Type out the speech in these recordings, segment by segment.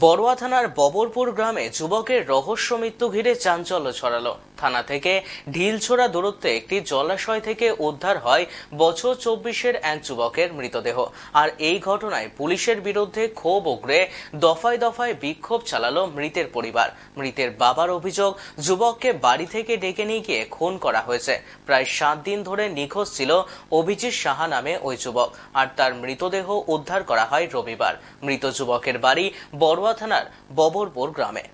বড়ুয়া থানার ববরপুর গ্রামে যুবকের রহস্য মৃত্যু ঘিরে চাঞ্চল্য ছড়ালো। থানা থেকে ঢিলছোড়া দূরত্বে একটি জলাশয় থেকে উদ্ধার হয় বছর চব্বিশের এক যুবকের মৃতদেহ। আর এই ঘটনায় পুলিশের বিরুদ্ধে ক্ষোভ উগড়ে দফায় দফায় বিক্ষোভ চালালো মৃতের পরিবার। মৃতের বাবার অভিযোগ, যুবককে বাড়ি থেকে ডেকে নিয়ে গিয়ে খুন করা হয়েছে। প্রায় সাত দিন ধরে নিখোঁজ ছিল অভিজিৎ সাহা নামে ওই যুবক। আর তার মৃতদেহ উদ্ধার করা হয় রবিবার। মৃত যুবকের বাড়ি বড়ুয়া থানার ববরপুর গ্রামে।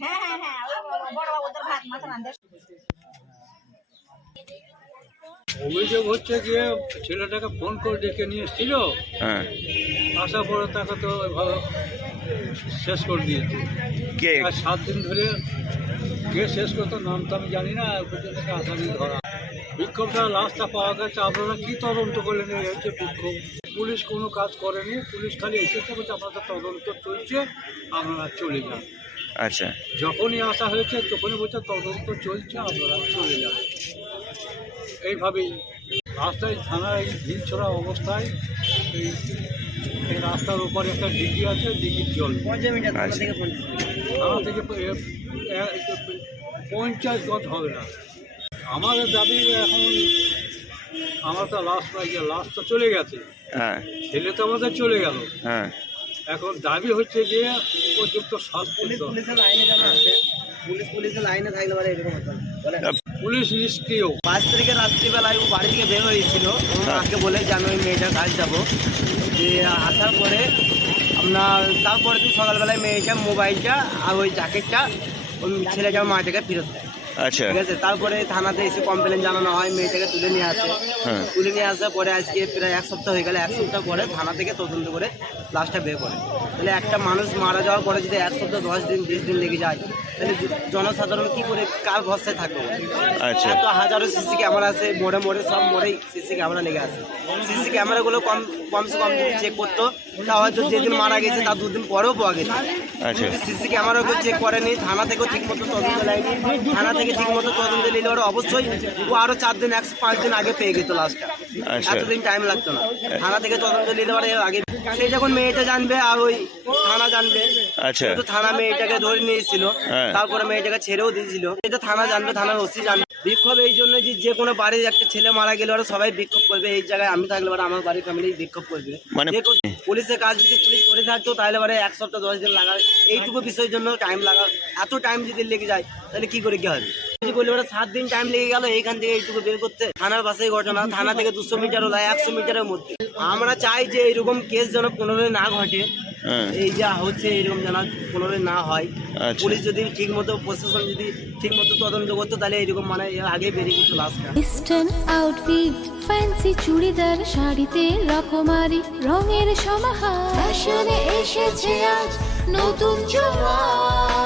হ্যাঁ হ্যাঁ হ্যাঁ বড় বাবুদের ভাত মাথা রান্ধে অভিযোগ হচ্ছে যে ছেলেটাকে ফোন করে ডেকে নিয়ে এসেছিল। হ্যাঁ। আসার পরে তাকে তো শেষ করে দিয়েছে। কে? আর সাত দিন ধরে কে শেষ করতো নাম তো আমি জানি না পর্যন্ত আসামি ধরা। বিক্ষোভটা লাশটা পাওয়া গেছে। আপনারা কি তদন্ত করলেন? এই হচ্ছে বিক্ষোভ। পুলিশ কোনো কাজ করেনি। পুলিশ খালি এসেছে বলছে আপনাদের তদন্ত চলছে আপনারা চলে যান। আচ্ছা। যখনই আসা হয়েছে তখনই বলছে তদন্ত চলছে আপনারা চলে যান। এইভাবেই রাস্তায় থানার এই ঢিল ছড়া অবস্থায় এই এই রাস্তার ওপরে একটা ডিগি আছে ডিগির জল। আচ্ছা। থানা থেকে পঞ্চাশ গজ হবে না। আমাদের দাবি এখন আমার তো লাস্ট পাই যে লাশ তো চলে গেছে। হ্যাঁ। ছেলে তো আমাদের চলে গেল। হ্যাঁ। এখন দাবি হচ্ছে যে উপযুক্ত শাস্তি। পুলিশ পুলিশের লাইনে থাকলে পারে এরকম হতো। না। পুলিশ নিষ্ক্রিয় পাঁচ তারিখে রাত্রিবেলায় ও বাড়ি থেকে বের হয়েছিল। আমার মাকে বলে যে আমি ওই মেয়েটার কাজ যাব। যে আসার পরে আপনার তারপরে দিন সকালবেলায় মেয়েটা মোবাইলটা আর ওই জ্যাকেটটা ওই ছেলেটা আমার মাটাকে ফেরত দেয়। আচ্ছা। ঠিক আছে? তারপরে থানাতে এসে কমপ্লেন জানানো হয় মেয়েটাকে তুলে নিয়ে আসে। হ্যাঁ। তুলে নিয়ে আসার পরে আজকে প্রায় এক সপ্তাহ হয়ে গেলে এক সপ্তাহ পরে থানা থেকে তদন্ত করে লাশটা বের করে। তাহলে একটা মানুষ মারা যাওয়ার পরে যদি এক সপ্তাহ দশ দিন বিশ দিন লেগে যায় জনসাধারণ কি করে কার ভরসায় থাকবে আচ্ছা। এত হাজারো সিসি ক্যামেরা আছে মোড়ে মোড়ে সব মোড়েই সিসি ক্যামেরা লেগে আছে। সিসি ক্যামেরাগুলো কম কমসে কম যদি চেক করতো তা হয়তো যেদিন মারা গেছে তার দুদিন পরেও পাওয়া গেছে। আচ্ছা। সিসি ক্যামেরাগুলো চেক করেনি থানা থেকেও ঠিক মতো তদন্ত নেয়নি। থানা থেকে ঠিক মতো তদন্ত নিলে ওরা অবশ্যই ও আরও চার দিন একশো পাঁচ দিন আগে পেয়ে গেত লাস্টটা আচ্ছা। এতদিন টাইম লাগতো না। থানা থেকে তদন্ত নিলে ওরা আগে সেই যখন মেয়েটা জানবে আর ওই থানা জানবে আচ্ছা। তো থানা মেয়েটাকে ধরে নিয়েছিল। হ্যাঁ। তারপরে মেয়েটাকে ছেড়েও দিয়েছিল। এটা থানা জানবে থানার ওসি জানবে। বিক্ষোভ এই জন্য যে যে কোনো বাড়ির একটা ছেলে মারা গেলে ওরা সবাই বিক্ষোভ করবে। এই জায়গায় আমি থাকলে ওরা আমার বাড়ির ফ্যামিলি বিক্ষোভ করবে। মানে- পুলিশের কাজ যদি পুলিশ করে থাকতো তাহলে পরে এক সপ্তাহ দশ দিন লাগা এইটুকু বিষয়ের জন্য টাইম লাগা এত টাইম যদি লেগে যায় তাহলে কি করে কি হবে? যদি বলি ওরা সাত দিন টাইম লেগে গেল এইখান থেকে এইটুকু বের করতে। থানার পাশেই ঘটনা। থানা থেকে দুশো মিটার হলো একশো মিটারের মধ্যে। আমরা চাই যে এরকম কেস যেন পুনরায় না ঘটে। হ্যাঁ এই যা হচ্ছে এরকম যেন কোনোভাবে না হয়। আচ্ছা। পুলিশ যদি ঠিক মতো প্রশাসন যদি ঠিক মতো তদন্ত করতো তাহলে এরকম মানে আগে বেরিয়ে যেত লাস্টটা আউটফিট ফ্যান্সি চুড়িদার শাড়িতে রকমারি রঙের সমাহার। ফ্যাশনে এসেছে আজ নতুন সুনিতা